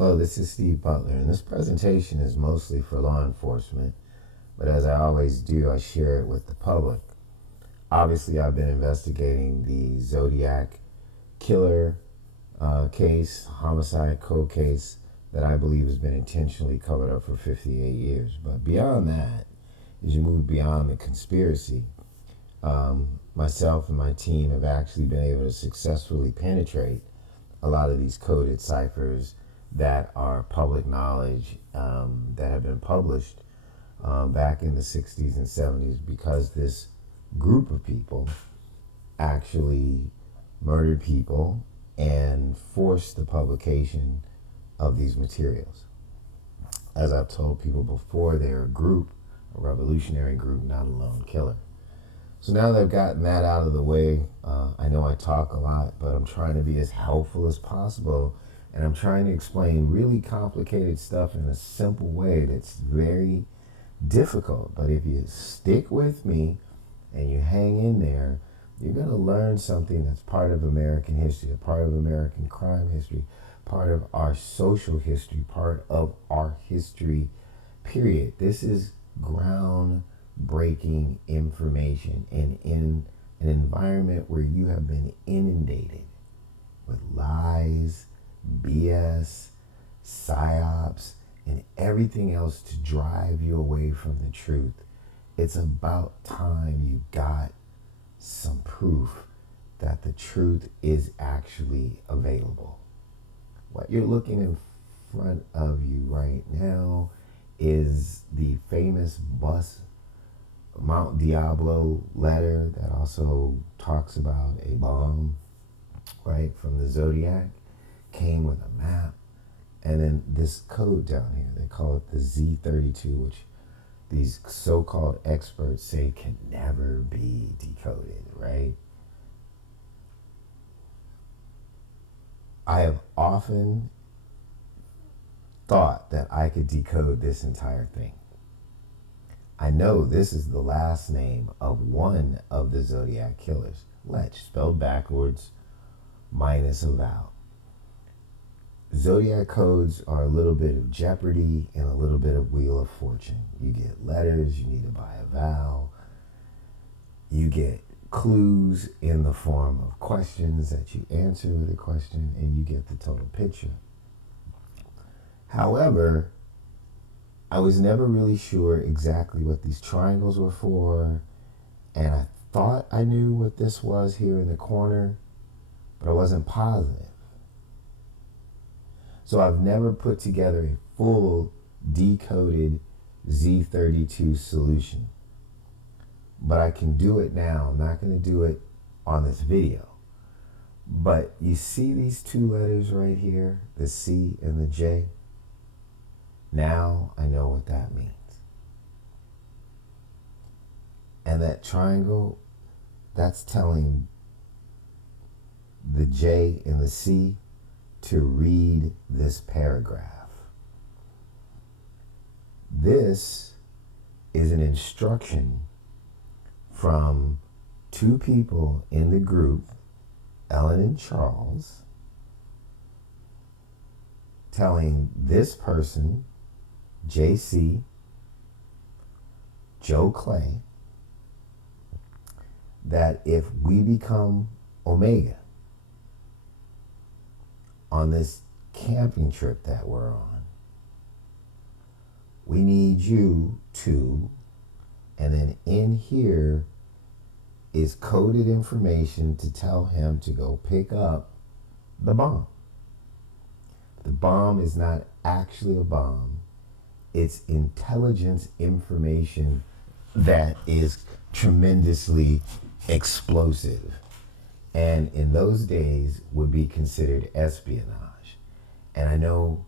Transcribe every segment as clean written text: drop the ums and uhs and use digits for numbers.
Hello, this is Steve Butler, and this presentation is mostly for law enforcement, but as I always do, I share it with the public. Obviously, I've been investigating the Zodiac killer case, homicide cold case that I believe has been intentionally covered up for 58 years. But beyond that, as you move beyond the conspiracy, myself and my team have actually been able to successfully penetrate a lot of these coded ciphers that are public knowledge, that have been published back in the 60s and 70s, because this group of people actually murdered people and forced the publication of these materials. As I've told people before, they're a group, a revolutionary group, not a lone killer. So now that I've gotten that out of the way, I know I talk a lot, but I'm trying to be as helpful as possible, and I'm trying to explain really complicated stuff in a simple way that's very difficult. But if you stick with me and you hang in there, you're going to learn something that's part of American history, a part of American crime history, part of our social history, part of our history, period. This is groundbreaking information, and in an environment where you have been inundated with lies, BS, psyops, and everything else to drive you away from the truth, it's about time you got some proof that the truth is actually available. What you're looking in front of you right now is the famous Mount Diablo letter that also talks about a bomb, right, from the Zodiac, came with a map, and then this code down here, they call it the Z32, which these so-called experts say can never be decoded, right? I have often thought that I could decode this entire thing. I know this is the last name of one of the Zodiac killers, Lech, spelled backwards, minus a vowel. Zodiac codes are a little bit of Jeopardy and a little bit of Wheel of Fortune. You get letters, you need to buy a vowel. You get clues in the form of questions that you answer with a question, and you get the total picture. However, I was never really sure exactly what these triangles were for, and I thought I knew what this was here in the corner, but I wasn't positive. So I've never put together a full decoded Z32 solution. But I can do it now. I'm not going to do it on this video. But you see these two letters right here, the C and the J? Now I know what that means. And that triangle, that's telling the J and the C to read this paragraph. This is an instruction from two people in the group, Ellen and Charles, telling this person, JC, Joe Clay, that if we become Omega on this camping trip that we're on, we need you to, and then in here is coded information to tell him to go pick up the bomb. The bomb is not actually a bomb. It's intelligence information that is tremendously explosive, and in those days would be considered espionage. And I know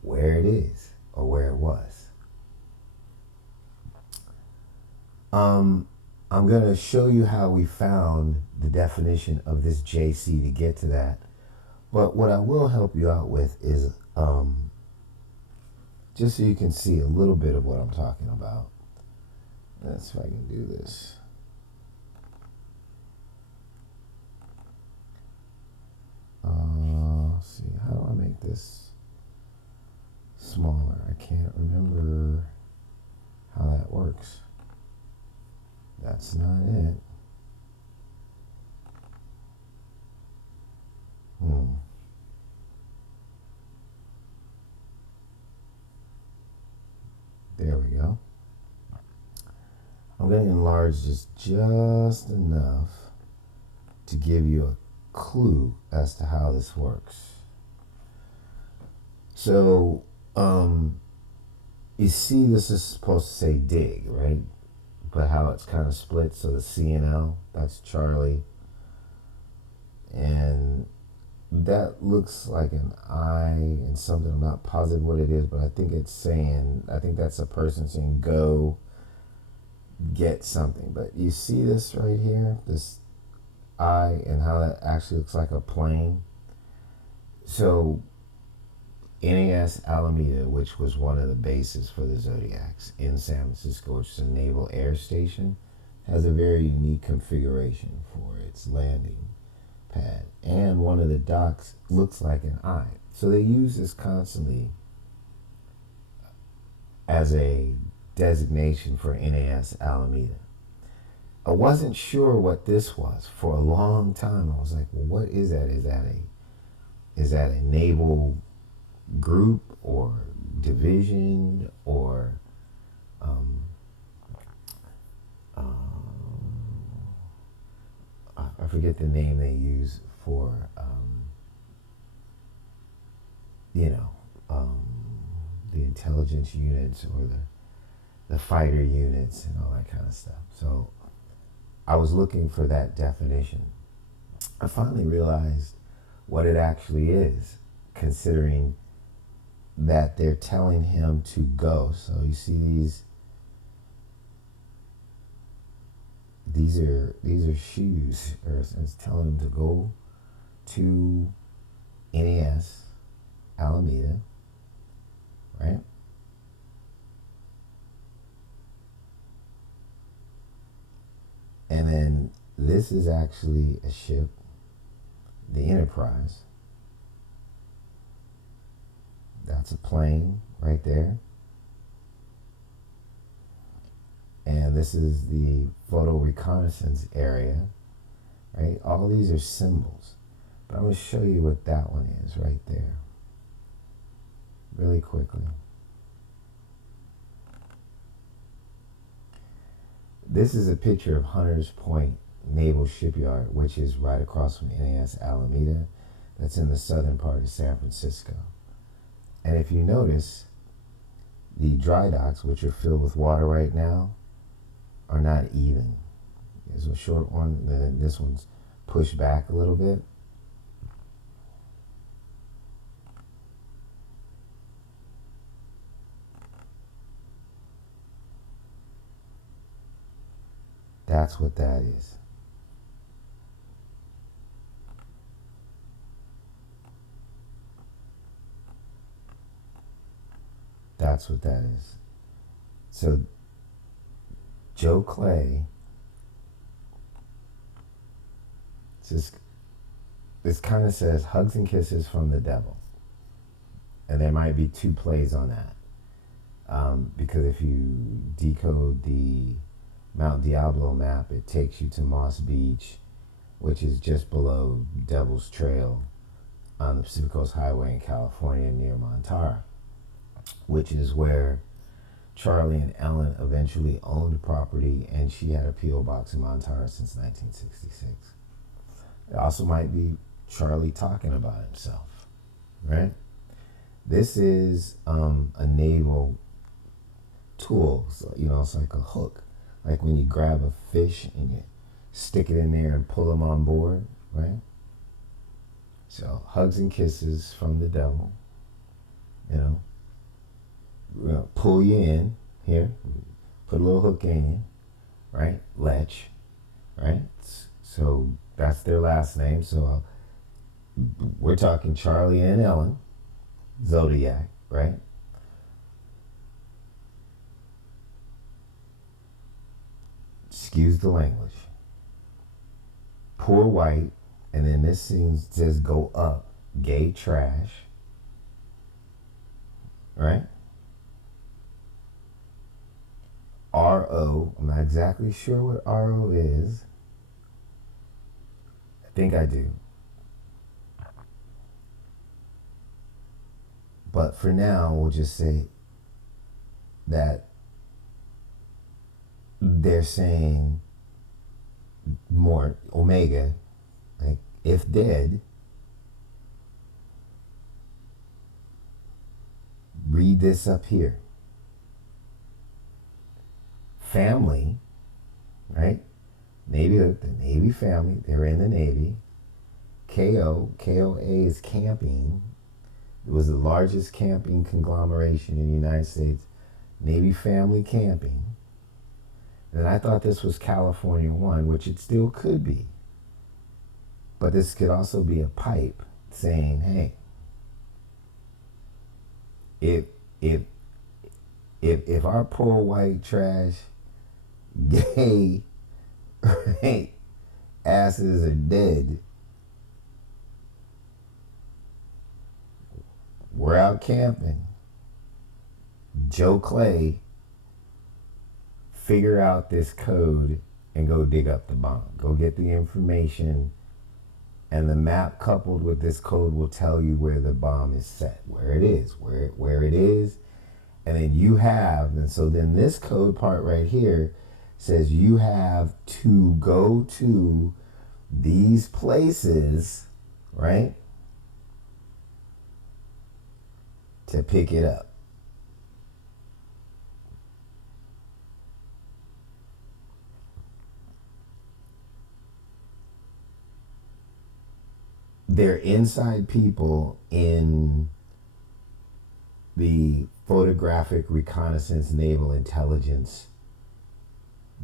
where it is, or where it was. I'm going to show you how we found the definition of this JC to get to that. But what I will help you out with is, just so you can see a little bit of what I'm talking about. Let's see if I can do this. Let's see, how do I make this smaller. I can't remember how that works. That's not it. There we go. I'm going to enlarge this just enough to give you a clue as to how this works. So, you see this is supposed to say dig, right? But how it's kind of split, so the C and L, that's Charlie. And that looks like an I and something. I'm not positive what it is, but I think that's a person saying go get something. But you see this right here, this I, and how that actually looks like a plane. So NAS Alameda, which was one of the bases for the Zodiacs in San Francisco, which is a naval air station, has a very unique configuration for its landing pad. And one of the docks looks like an eye. So they use this constantly as a designation for NAS Alameda. I wasn't sure what this was for a long time. I was like, well, what is that? Is that a naval group or division or I forget the name they use for the intelligence units or the fighter units and all that kind of stuff. So I was looking for that definition. I finally realized what it actually is, considering that they're telling him to go. So you see these are shoes, or it's telling him to go to NAS Alameda, right? And then this is actually a ship, the Enterprise. That's a plane right there. And this is the photo reconnaissance area, right? All these are symbols. But I'm going to show you what that one is right there, really quickly. This is a picture of Hunters Point Naval Shipyard, which is right across from NAS Alameda. That's in the southern part of San Francisco. And if you notice, the dry docks, which are filled with water right now, are not even. There's a short one, then this one's pushed back a little bit. That's what that is. That's what that is. So Joe Clay, this kind of says hugs and kisses from the devil. And there might be two plays on that. Because if you decode the Mount Diablo map, it takes you to Moss Beach, which is just below Devil's Trail on the Pacific Coast Highway in California near Montara, which is where Charlie and Ellen eventually owned property, and she had a P.O. box in Montara since 1966. It also might be Charlie talking about himself, right? This is a naval tool. So, it's like a hook. Like when you grab a fish and you stick it in there and pull them on board, right? So hugs and kisses from the devil, We're gonna pull you in here, put a little hook in you, right? Lech, right? So that's their last name. So we're talking Charlie and Ellen, Zodiac, right? Excuse the language. Poor white, and then this scene says go up, gay trash, right? RO, I'm not exactly sure what RO is. I think I do. But for now, we'll just say that they're saying more Omega, like if dead, read this up here. Family, right? Navy, the Navy family, they're in the Navy. KOA is camping. It was the largest camping conglomeration in the United States. Navy family camping. And I thought this was California 1, which it still could be. But this could also be a pipe saying, hey, if our poor white trash gay right, asses are dead, we're out camping. Joe Clay, figure out this code and go dig up the bomb. Go get the information, and the map coupled with this code will tell you where the bomb is set, where it is, where it is. And then you have, and so then this code part right here says you have to go to these places, right, to pick it up. They're inside people in the photographic reconnaissance naval intelligence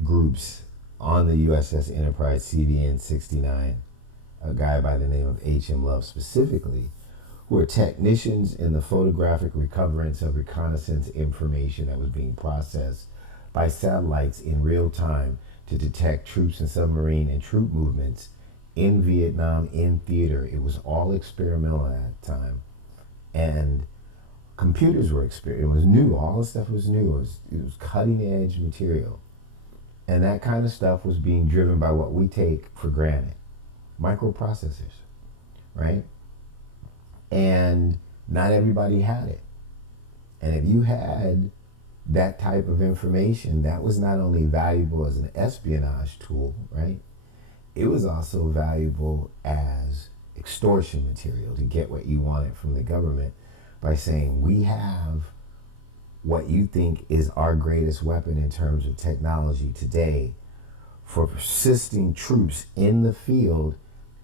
groups on the USS Enterprise CVN 69, a guy by the name of H.M. Love specifically, who are technicians in the photographic recoverance of reconnaissance information that was being processed by satellites in real time to detect troops and submarine and troop movements in Vietnam in theater. It was all experimental at that time. And computers were it was new. All the stuff was new. It was cutting edge material. And that kind of stuff was being driven by what we take for granted. Microprocessors, right? And not everybody had it. And if you had that type of information, that was not only valuable as an espionage tool, right? It was also valuable as extortion material to get what you wanted from the government by saying, we have what you think is our greatest weapon in terms of technology today for persisting troops in the field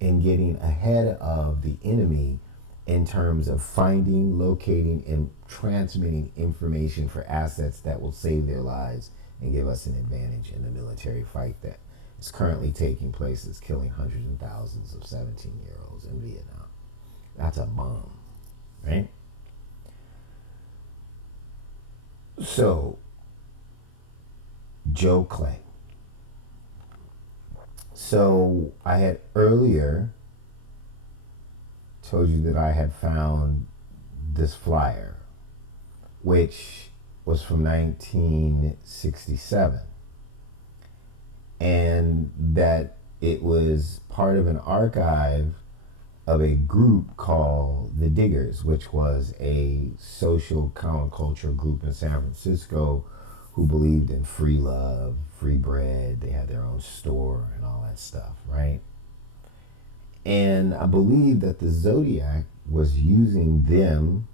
and getting ahead of the enemy in terms of finding, locating, and transmitting information for assets that will save their lives and give us an advantage in the military fight that is currently taking place, is killing hundreds and thousands of 17-year-olds in Vietnam. That's a bomb, right? So, Joe Clay. So, I had earlier told you that I had found this flyer, which was from 1967, and that it was part of an archive of a group called the Diggers, which was a social counterculture group in San Francisco who believed in free love, free bread. They had their own store and all that stuff, right? And I believe that the Zodiac was using them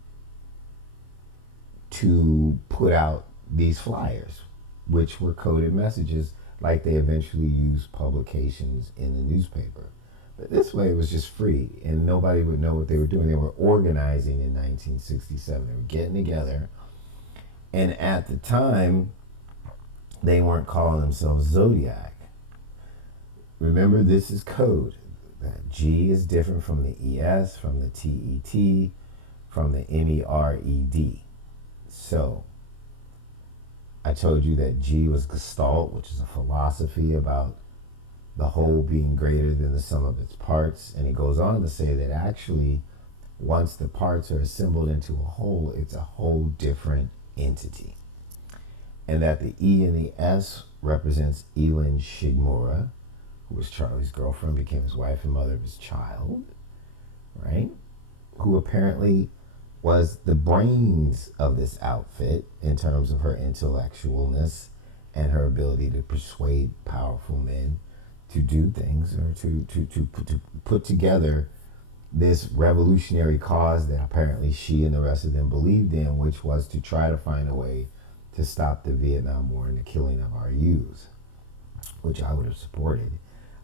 to put out these flyers, which were coded messages like they eventually used publications in the newspaper. But this way it was just free and nobody would know what they were doing. They were organizing in 1967. They were getting together. And at the time, they weren't calling themselves Zodiac. Remember, this is code. That G is different from the ES, from the TET, from the MERED. So, I told you that G was Gestalt, which is a philosophy about the whole being greater than the sum of its parts. And it goes on to say that actually once the parts are assembled into a whole, it's a whole different entity. And that the E and the S represents Elin Shigmura, who was Charlie's girlfriend, became his wife and mother of his child, right? Who apparently was the brains of this outfit in terms of her intellectualness and her ability to persuade powerful men to do things, or to put together this revolutionary cause that apparently she and the rest of them believed in, which was to try to find a way to stop the Vietnam War and the killing of our youth, which I would have supported.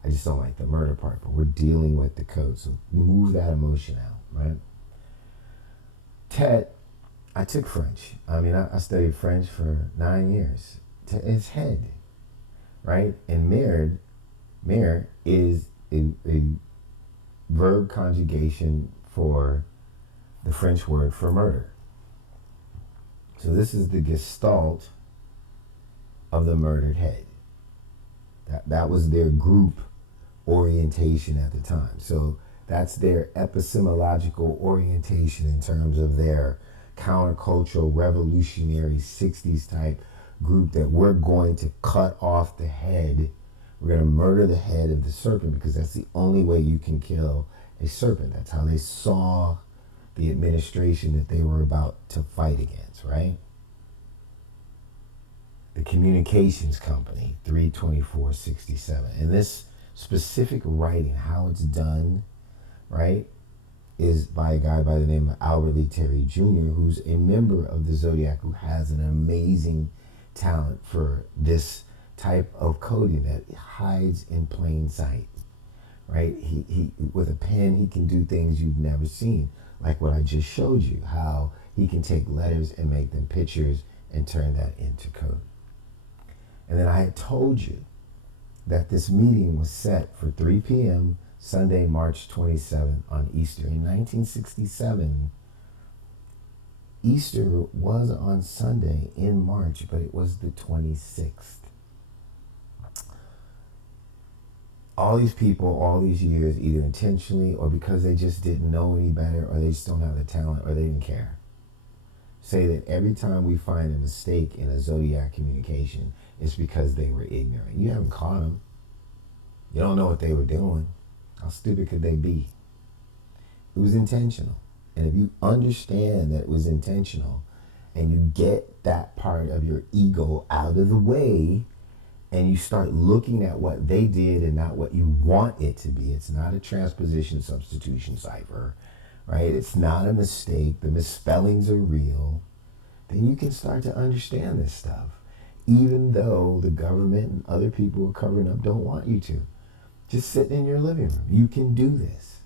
I just don't like the murder part, but we're dealing with the code, so move that emotion out, right? Tet, I took French. I mean, I studied French for 9 years. It's head, right? And mère is a verb conjugation for the French word for murder. So this is the gestalt of the murdered head. That was their group orientation at the time. So that's their epistemological orientation in terms of their countercultural, revolutionary 60s type group, that we're going to cut off the head. We're going to murder the head of the serpent because that's the only way you can kill a serpent. That's how they saw the administration that they were about to fight against, right? The Communications Company, 32467. And this specific writing, how it's done, right, is by a guy by the name of Albert Lee Terry Jr., who's a member of the Zodiac, who has an amazing talent for this type of coding that hides in plain sight, right? He with a pen, he can do things you've never seen, like what I just showed you, how he can take letters and make them pictures and turn that into code. And then I had told you that this meeting was set for 3 p.m. Sunday, March 27th on Easter. In 1967, Easter was on Sunday in March, but it was the 26th. All these people, all these years, either intentionally or because they just didn't know any better, or they just don't have the talent, or they didn't care, say that every time we find a mistake in a Zodiac communication, it's because they were ignorant. You haven't caught them. You don't know what they were doing. How stupid could they be? It was intentional. And if you understand that it was intentional, and you get that part of your ego out of the way, and you start looking at what they did and not what you want it to be, it's not a transposition substitution cipher, right? It's not a mistake. The misspellings are real. Then you can start to understand this stuff, even though the government and other people who are covering up don't want you to. Just sitting in your living room, you can do this.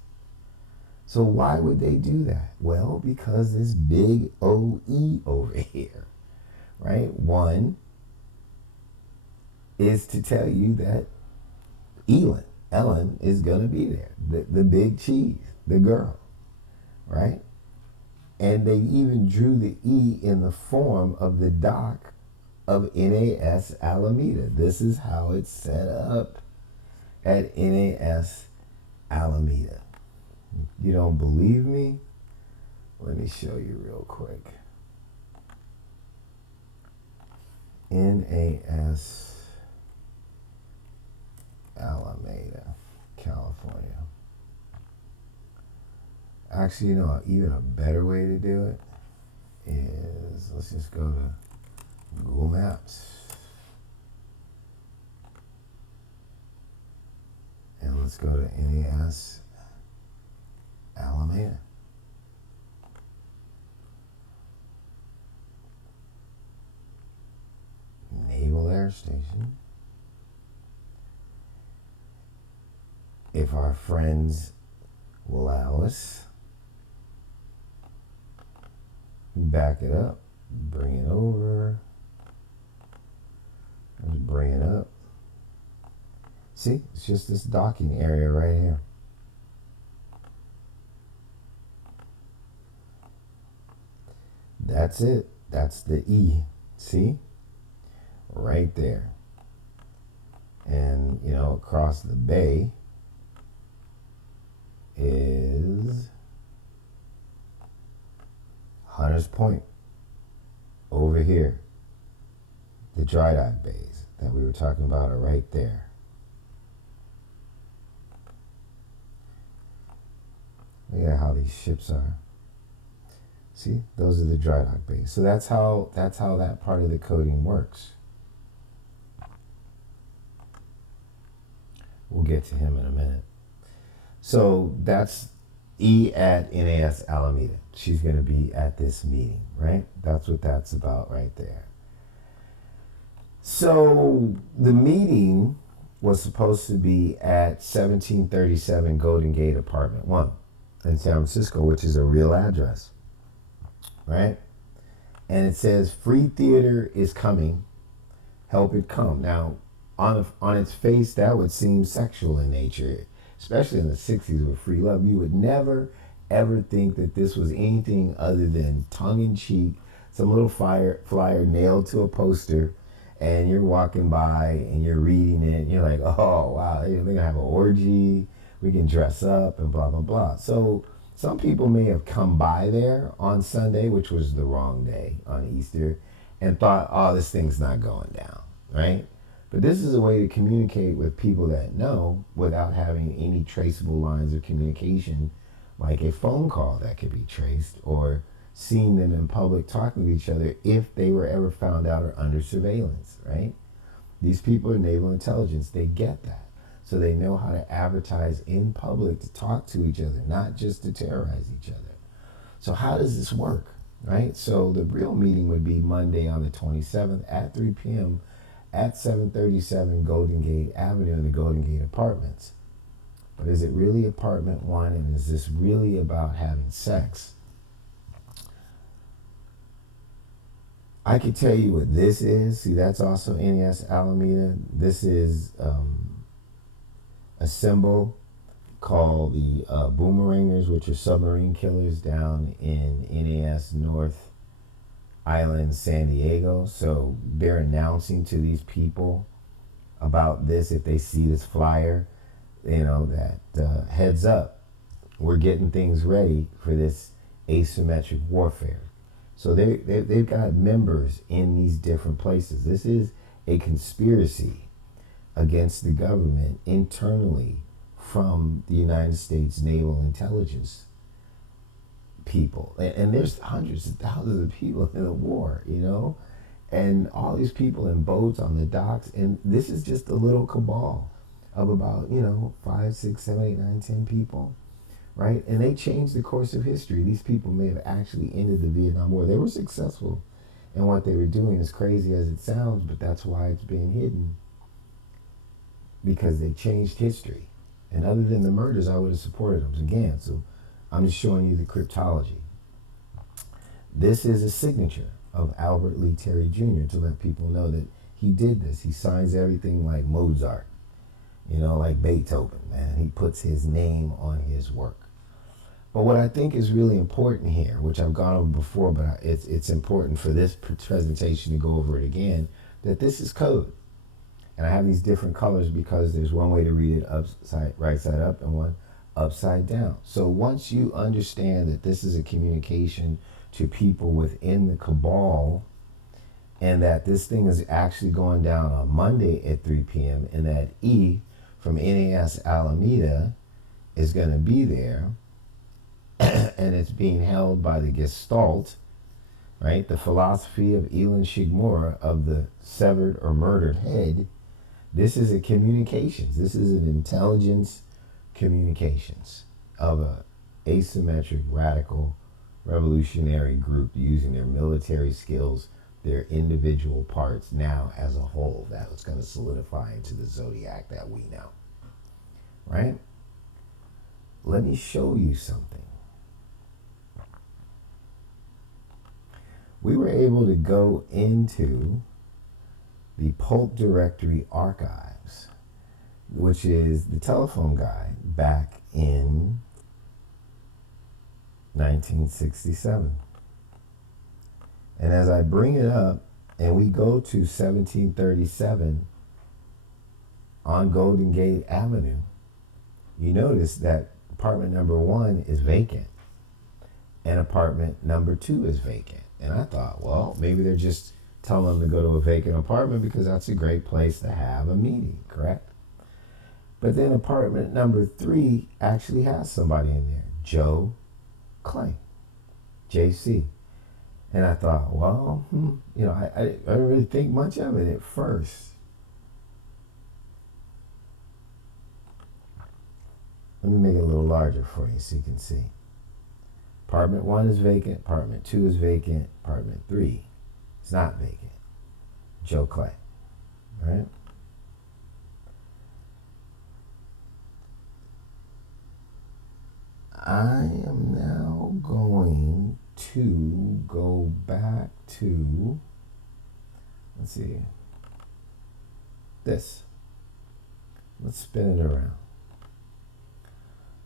So why would they do that? Well, because this big OE over here, right? One is to tell you that Ellen is going to be there, the big cheese, the girl, right? And they even drew the E in the form of the dock of NAS Alameda. This is how it's set up at NAS Alameda. You don't believe me? Let me show you real quick. NAS Alameda, California. Actually, you know, even a better way to do it is, let's just go to Google Maps. And let's go to NAS Alameda. Naval Air Station. If our friends will allow us, back it up, bring it over, let's bring it up. See, it's just this docking area right here. That's it. That's the E. See? Right there. And, you know, across the bay is Hunters Point, over here, the dry dock bays that we were talking about are right there. Look at how these ships are. See, those are the dry dock bays. So that's how that part of the coding works. We'll get to him in a minute. So that's E at NAS Alameda. She's going to be at this meeting, right? That's what that's about right there. So the meeting was supposed to be at 1737 Golden Gate Apartment 1 in San Francisco, which is a real address, right? And it says free theater is coming, help it come. Now, on its face, that would seem sexual in nature, especially in the 60s with free love. You would never, ever think that this was anything other than tongue-in-cheek, some little flyer nailed to a poster, and you're walking by and you're reading it, and you're like, oh, wow, they're going to have an orgy, we can dress up, and blah, blah, blah. So some people may have come by there on Sunday, which was the wrong day on Easter, and thought, oh, this thing's not going down, right? But this is a way to communicate with people that know without having any traceable lines of communication, like a phone call that could be traced, or seeing them in public talking to each other if they were ever found out or under surveillance, right? These people are naval intelligence. They get that. So they know how to advertise in public to talk to each other, not just to terrorize each other. So how does this work, right? So the real meeting would be Monday on the 27th at 3 p.m. at 737 Golden Gate Avenue in the Golden Gate Apartments. But is it really apartment 1, and is this really about having sex? I can tell you what this is. See, that's also NAS Alameda. This is a symbol called the Boomerangers, which are submarine killers down in NAS North Island, San Diego. So they're announcing to these people about this if they see this flyer, you know, that heads up, we're getting things ready for this asymmetric warfare. So they've got members in these different places. This is a conspiracy against the government internally from the United States Naval Intelligence people. And there's hundreds of thousands of people in the war, you know, and all these people in boats on the docks. And this is just a little cabal of about, 5, 6, 7, 8, 9, 10 people. Right? And they changed the course of history. These people may have actually ended the Vietnam War. They were successful in what they were doing, as crazy as it sounds, but that's why it's being hidden. Because they changed history. And other than the murders, I would have supported them again. So I'm just showing you the cryptology. This is a signature of Albert Lee Terry Jr. to let people know that he did this. He signs everything like Mozart, like Beethoven, man. He puts his name on his work. But what I think is really important here, which I've gone over before, but it's important for this presentation to go over it again, that this is code. And I have these different colors because there's one way to read it right side up and one upside down. So once you understand that this is a communication to people within the cabal, and that this thing is actually going down on Monday at 3 p.m., and that E from NAS Alameda is going to be there, and it's being held by the Gestalt, right? The philosophy of Elon Shigmora of the severed or murdered head. This is a communications. This is an intelligence communications of a asymmetric, radical, revolutionary group using their military skills, their individual parts now as a whole. That was going to solidify into the Zodiac that we know, right? Let me show you something. We were able to go into the Pulp Directory archives, which is the telephone guy back in 1967. And as I bring it up and we go to 1737 on Golden Gate Avenue, you notice that apartment number 1 is vacant. and apartment number 2 is vacant. And I thought, well, maybe they're just telling them to go to a vacant apartment because that's a great place to have a meeting, correct? But then apartment number 3 actually has somebody in there, Joe Clay, JC. And I thought, well, I didn't really think much of it at first. Let me make it a little larger for you so you can see. Apartment 1 is vacant, apartment 2 is vacant, apartment 3 is not vacant. Joe Clay, right? I am now going to go back to, let's see, this. Let's spin it around.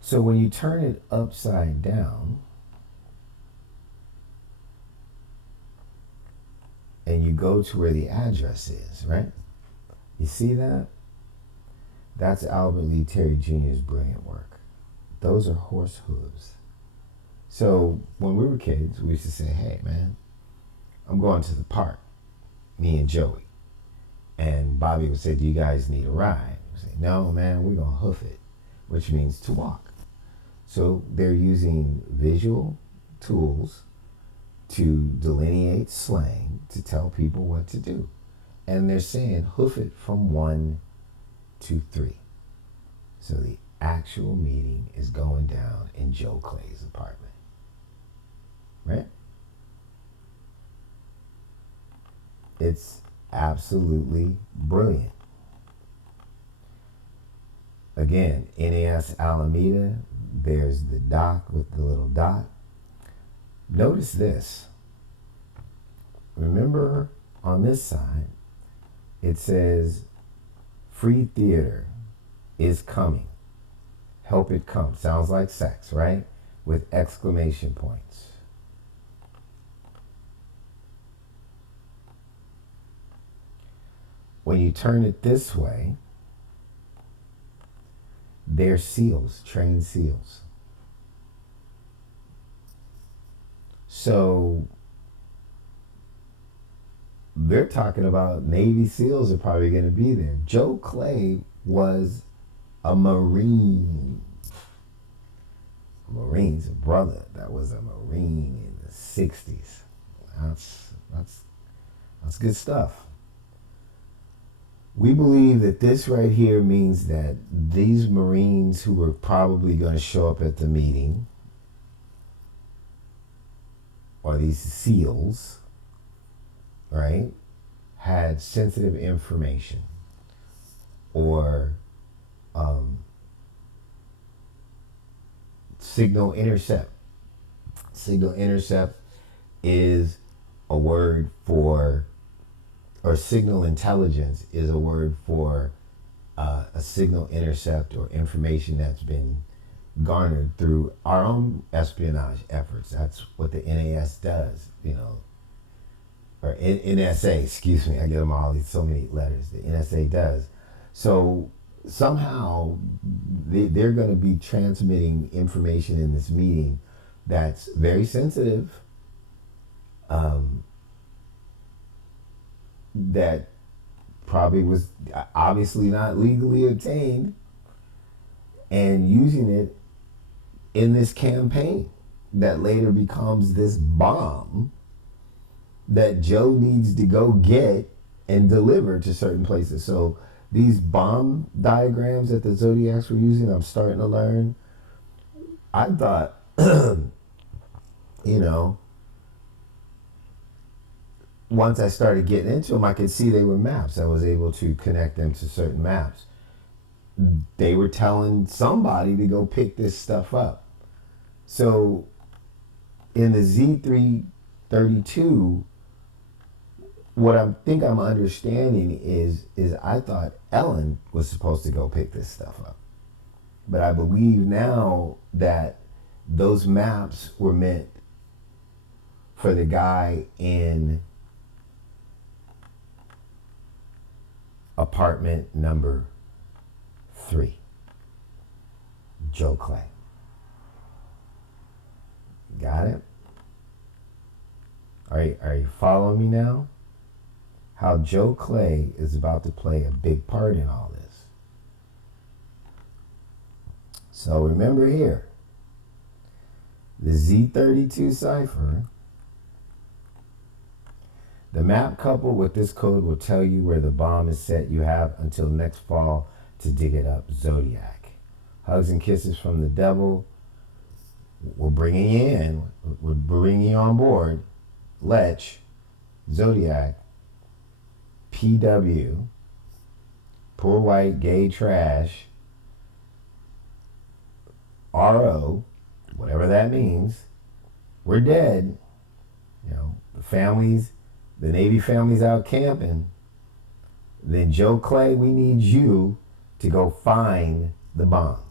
So when you turn it upside down and you go to where the address is, right? You see that? That's Albert Lee Terry Jr.'s brilliant work. Those are horse hooves. So when we were kids, we used to say, hey, man, I'm going to the park, me and Joey. And Bobby would say, do you guys need a ride? We'd say, no, man, we're going to hoof it, which means to walk. So they're using visual tools to delineate slang to tell people what to do. And they're saying hoof it from 1 to 3. So the actual meeting is going down in Joe Clay's apartment. Right? It's absolutely brilliant. Again, NAS Alameda, there's the dock with the little dot. Notice this. Remember on this side, it says free theater is coming. Help it come. Sounds like sex, right? With exclamation points. When you turn it this way, they're SEALs, trained SEALs. So they're talking about Navy SEALs are probably going to be there. Joe Clay was a Marine. A Marine's a brother that was a Marine in the 60s. That's good stuff. We believe that this right here means that these Marines who were probably going to show up at the meeting, or these SEALs, right, had sensitive information or signal intercept. Signal intercept is a word for, or signal intelligence is a word for a signal intercept or information that's been garnered through our own espionage efforts. That's what the NAS does, or NSA, excuse me. I get them all, so many letters. The NSA does. So somehow they're going to be transmitting information in this meeting that's very sensitive, that probably was obviously not legally obtained, and using it in this campaign that later becomes this bomb that Joe needs to go get and deliver to certain places. So these bomb diagrams that the Zodiacs were using, I'm starting to learn. I thought, once I started getting into them, I could see they were maps. I was able to connect them to certain maps. They were telling somebody to go pick this stuff up. So in the Z332, what I think I'm understanding is I thought Ellen was supposed to go pick this stuff up. But I believe now that those maps were meant for the guy in apartment number 3, Joe Clay. Got it? Are you following me now? How Joe Clay is about to play a big part in all this. So remember here, the Z32 cipher, the map coupled with this code will tell you where the bomb is set. You have until next fall to dig it up. Zodiac. Hugs and kisses from the devil. We're bringing you in. We're bringing you on board. Lech, Zodiac, PW, poor white gay trash, RO, whatever that means. We're dead. You know, the families, the Navy families out camping. Then Joe Clay, we need you to go find the bomb.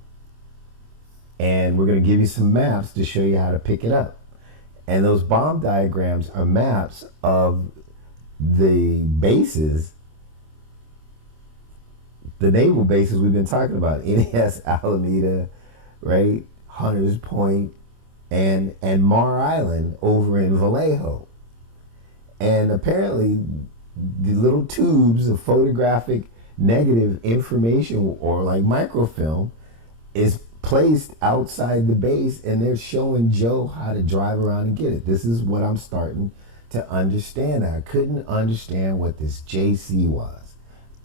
And we're going to give you some maps to show you how to pick it up. And those bomb diagrams are maps of the bases, the naval bases we've been talking about. NAS Alameda, right? Hunters Point, and Mar Island over in Vallejo. And apparently the little tubes of photographic negative information, or like microfilm, is placed outside the base, and they're showing Joe how to drive around and get it. This is what I'm starting to understand. I couldn't understand what this JC was.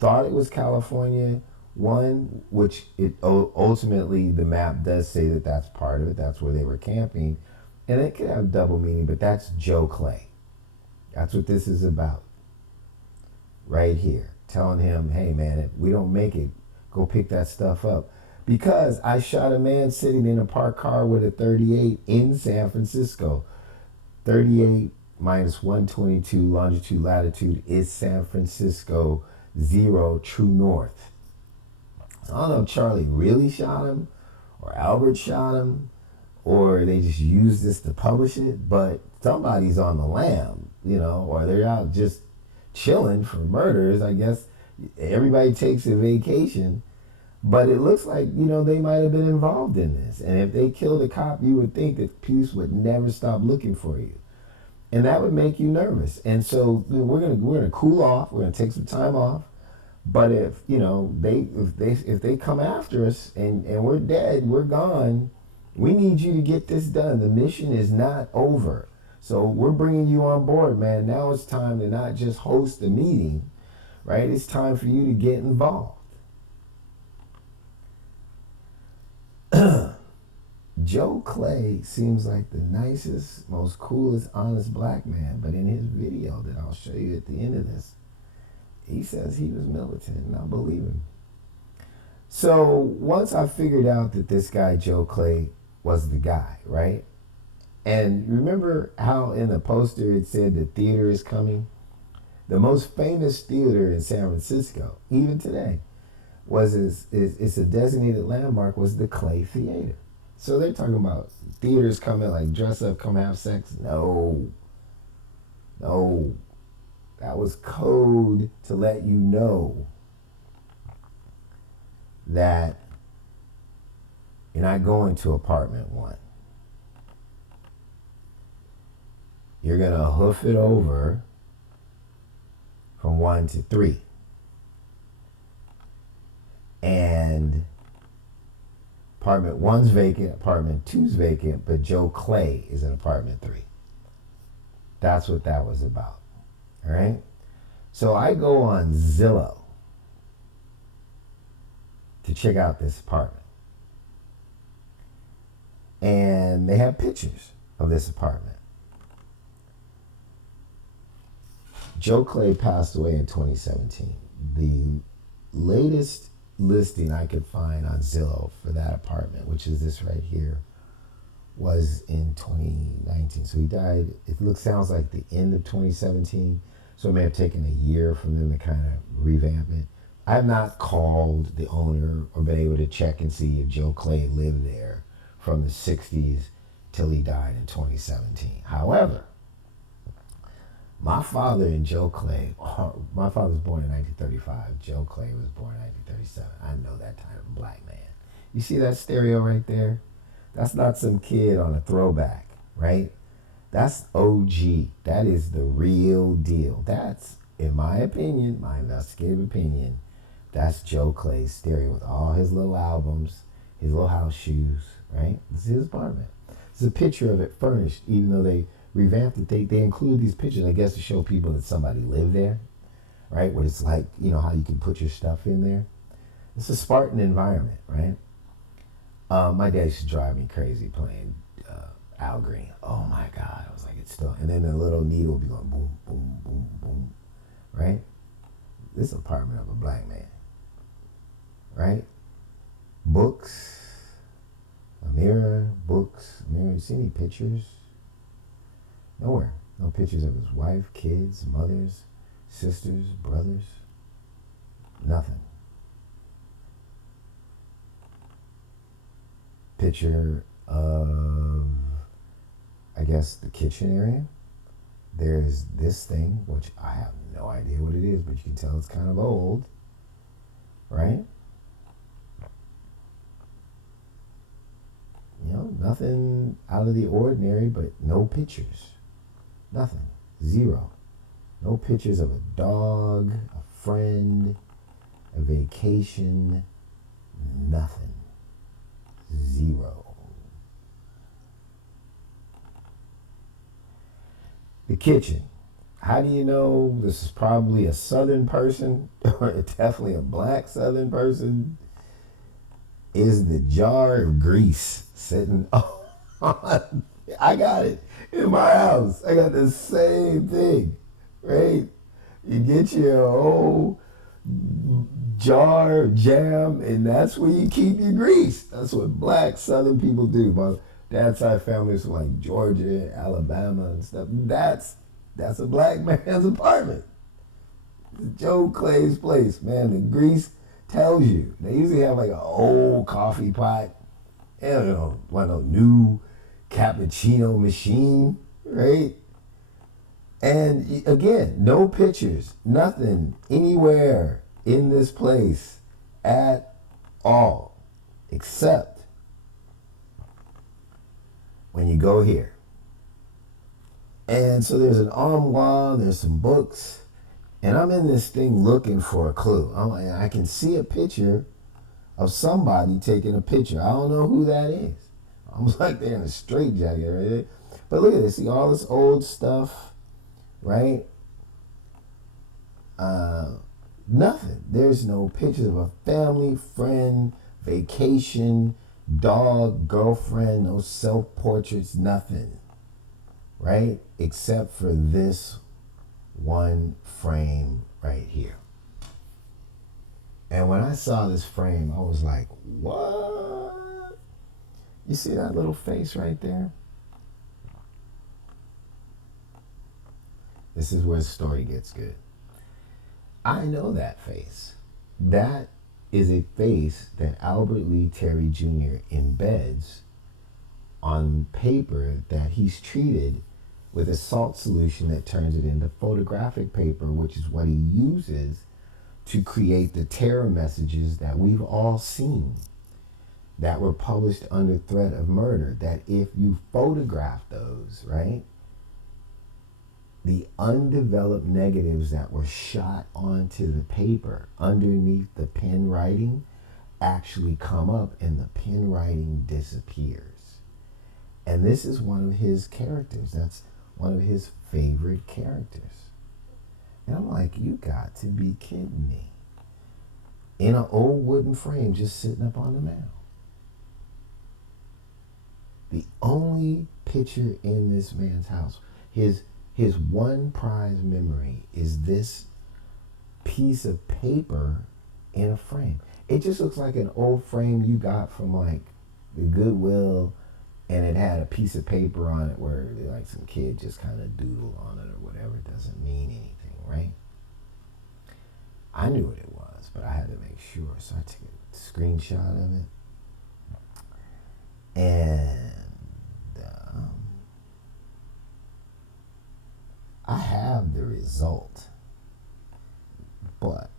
Thought it was California 1, which it ultimately, the map does say that that's part of it. That's where they were camping. And it could have double meaning, but that's Joe Clay. That's what this is about. Right here. Telling him, hey man, if we don't make it, go pick that stuff up. Because I shot a man sitting in a parked car with a 38 in San Francisco. 38 minus 122 longitude latitude is San Francisco 0 true north. I don't know if Charlie really shot him or Albert shot him or they just used this to publish it, but somebody's on the lam, you know, or they're out just chilling for murders. I guess everybody takes a vacation. But it looks like, you know, they might have been involved in this. And if they killed a cop, you would think that police would never stop looking for you. And that would make you nervous. And so we're gonna cool off. We're gonna take some time off. But if, you know, if they come after us and we're dead, we're gone, we need you to get this done. The mission is not over. So we're bringing you on board, man. Now it's time to not just host a meeting, right? It's time for you to get involved. Joe Clay seems like the nicest, most coolest, honest black man, but in his video that I'll show you at the end of this, he says he was militant, and I believe him. So once I figured out that this guy Joe Clay was the guy, right? And remember how in the poster it said the theater is coming? The most famous theater in San Francisco, even today, it's a designated landmark, was the Clay Theater. So they're talking about theaters coming, like dress up, come have sex. No. That was code to let you know that you're not going to apartment 1. You're going to hoof it over from 1 to 3. And apartment 1's vacant, apartment 2's vacant, but Joe Clay is in apartment 3. That's what that was about. All right? So I go on Zillow to check out this apartment. And they have pictures of this apartment. Joe Clay passed away in 2017. The latest listing I could find on Zillow for that apartment, which is this right here, was in 2019. So he died, sounds like the end of 2017. So it may have taken a year for them to kind of revamp it. I have not called the owner or been able to check and see if Joe Clay lived there from the 60s till he died in 2017. However, my father and Joe Clay, my father was born in 1935. Joe Clay was born in 1937. I know that type of black man. You see that stereo right there? That's not some kid on a throwback, right? That's OG. That is the real deal. That's, in my opinion, my investigative opinion, that's Joe Clay's stereo with all his little albums, his little house shoes, right? This is his apartment. It's a picture of it furnished, even though they revamped it. They include these pictures, I guess, to show people that somebody lived there, right? What it's like, you know, how you can put your stuff in there. It's a Spartan environment, right? My dad used to drive me crazy playing Al Green. Oh my God. I was like, it's still, and then the little needle would be going boom, boom, boom, boom, right? This is apartment of a black man, right? Books, a mirror, books, mirror. You see any pictures? Nowhere. No pictures of his wife, kids, mothers, sisters, brothers. Nothing. Picture of, I guess, the kitchen area. There's this thing, which I have no idea what it is, but you can tell it's kind of old, right? You know, nothing out of the ordinary, but no pictures. Nothing. Zero. No pictures of a dog, a friend, a vacation. Nothing. Zero. The kitchen. How do you know this is probably a Southern person, or definitely a black Southern person? Is the jar of grease sitting on? I got it in my house. I got the same thing, right? You get your whole jar of jam, and that's where you keep your grease. That's what black Southern people do. My dad's side family is from like Georgia, Alabama, and stuff. That's a black man's apartment. It's Joe Clay's place, man. The grease tells you. They usually have like an old coffee pot, and one of those new cappuccino machine, right? And again, no pictures, nothing anywhere in this place at all, except when you go here. And so there's an armoire, there's some books, and I'm in this thing looking for a clue. I can see a picture of somebody taking a picture. I don't know who that is. I'm like they're in a straitjacket, right? But look at this. See all this old stuff, right? Nothing. There's no pictures of a family, friend, vacation, dog, girlfriend, no self-portraits, nothing, right? Except for this one frame right here. And when I saw this frame, I was like, what? You see that little face right there? This is where the story gets good. I know that face. That is a face that Albert Lee Terry Jr. embeds on paper that he's treated with a salt solution that turns it into photographic paper, which is what he uses to create the terror messages that we've all seen that were published under threat of murder. That if you photograph those, right, the undeveloped negatives that were shot onto the paper underneath the pen writing actually come up and the pen writing disappears. And this is one of his characters. That's one of his favorite characters. And I'm like, you got to be kidding me. In an old wooden frame just sitting up on the mound. The only picture in this man's house, his one prized memory is this piece of paper in a frame. It just looks like an old frame you got from like the Goodwill, and it had a piece of paper on it where like some kid just kind of doodled on it or whatever. It doesn't mean anything, right? I knew what it was, but I had to make sure. So I took a screenshot of it. And I have the result, but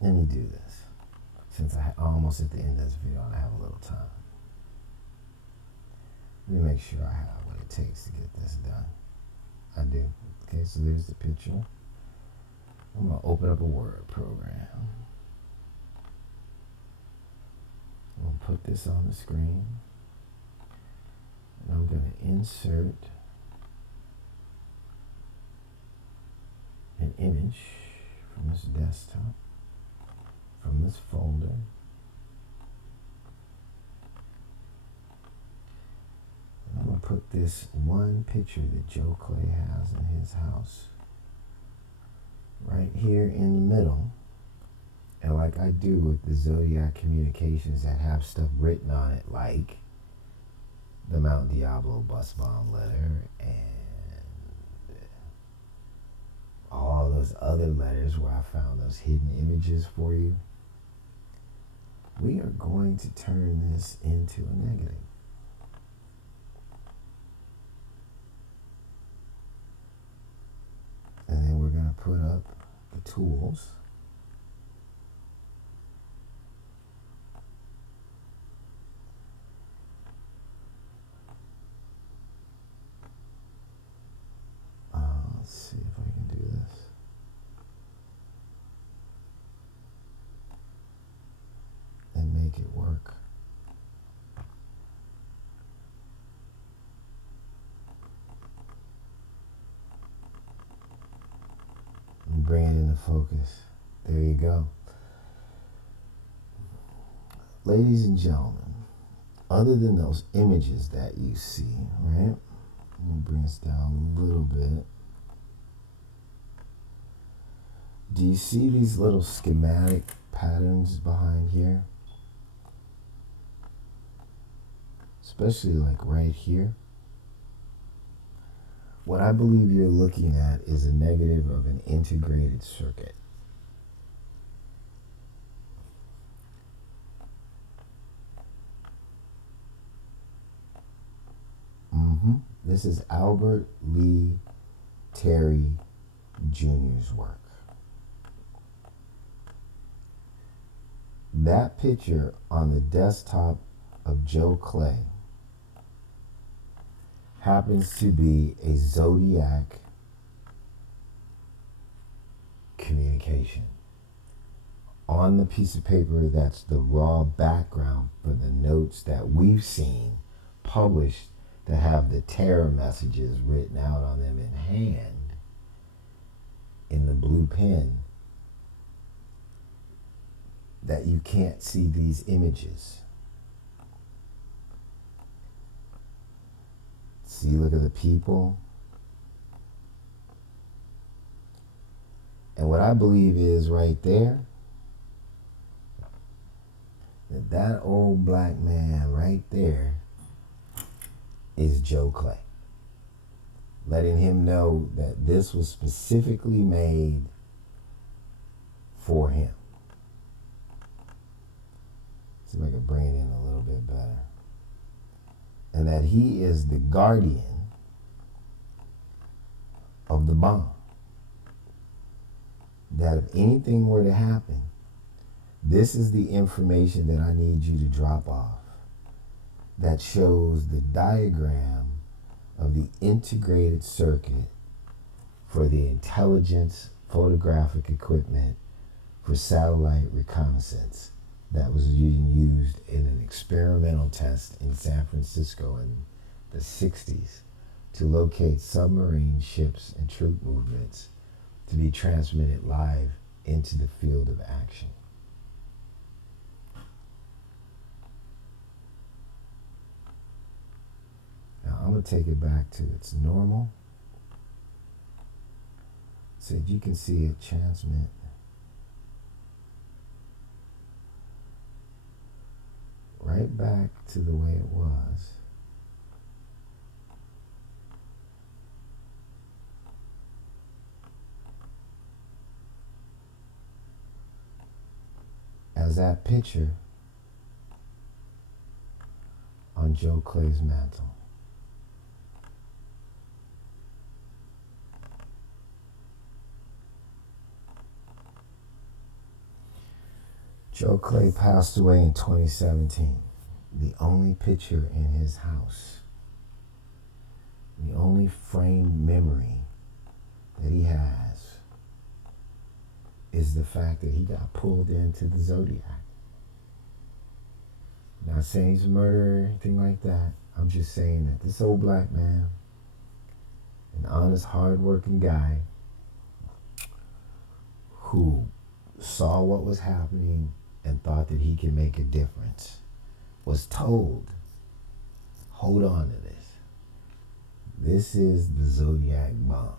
let me do this. Since I'm almost at the end of this video and I have a little time. Let me make sure I have what it takes to get this done. I do. Okay, so there's the picture. I'm going to open up a Word program. I'm going to put this on the screen. And I'm going to insert an image from this desktop, from this folder. And I'm going to put this one picture that Joe Clay has in his house right here in the middle. And like I do with the Zodiac communications that have stuff written on it, like the Mount Diablo bus bomb letter and all those other letters where I found those hidden images for you, we are going to turn this into a negative. And then we're going to put up the tools. Let's see if I can do this. And make it work. And bring it into focus. There you go. Ladies and gentlemen, other than those images that you see, right? I'm going to bring this down a little bit. Do you see these little schematic patterns behind here? Especially like right here. What I believe you're looking at is a negative of an integrated circuit. This is Albert Lee Terry Jr.'s work. That picture on the desktop of Joe Clay happens to be a Zodiac communication. On the piece of paper, that's the raw background for the notes that we've seen published that have the terror messages written out on them in hand in the blue pen, that you can't see these images. See, look at the people. And what I believe is right there, that old black man right there is Joe Clay. Letting him know that this was specifically made for him. See if I can bring it in a little bit better. And that he is the guardian of the bomb. That if anything were to happen, this is the information that I need you to drop off. That shows the diagram of the integrated circuit for the intelligence photographic equipment for satellite reconnaissance that was used in an experimental test in San Francisco in the 60s to locate submarine ships and troop movements to be transmitted live into the field of action. Now I'm going to take it back to its normal. So that you can see it transmit. Right back to the way it was. As that picture on Joe Clay's mantle. Joe Clay passed away in 2017. The only picture in his house The only framed memory that he has is the fact that he got pulled into the Zodiac. Not saying he's a murderer or anything like that. I'm just saying that this old black man, an honest, hard-working guy who saw what was happening and thought that he could make a difference, was told, hold on to this. This is the Zodiac bomb.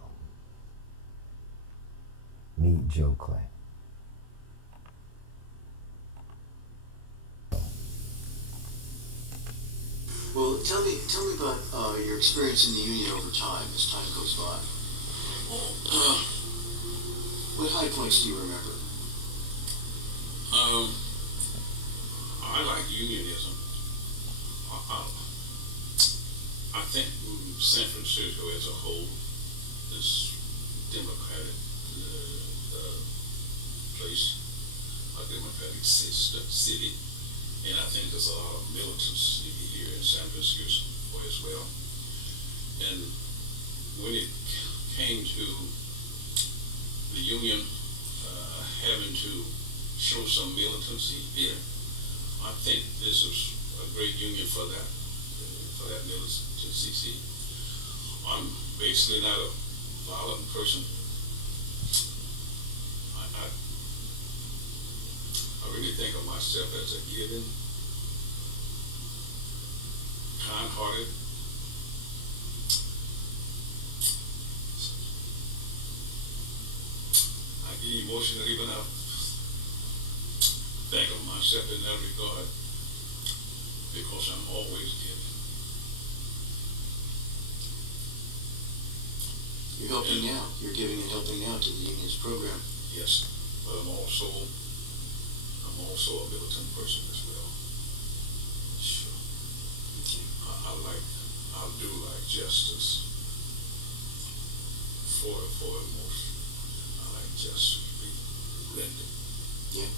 Meet Joe Clay. Well, tell me about your experience in the union over time, as time goes by. What high points do you remember? I like unionism. I think San Francisco as a whole is democratic place, a democratic city, and I think there's a lot of militants here in San Francisco as well. And when it came to the union having to show some militancy here, I think this is a great union for that militancy. I'm basically not a violent person. I really think of myself as a giving, kind-hearted, I get emotional even I think of myself in that regard because I'm always giving. You're helping out. You're giving and helping out to the union's program. Yes, but I'm also a militant person as well. Sure. Okay. I do like justice for the most. I like justice to be rendered. Yeah.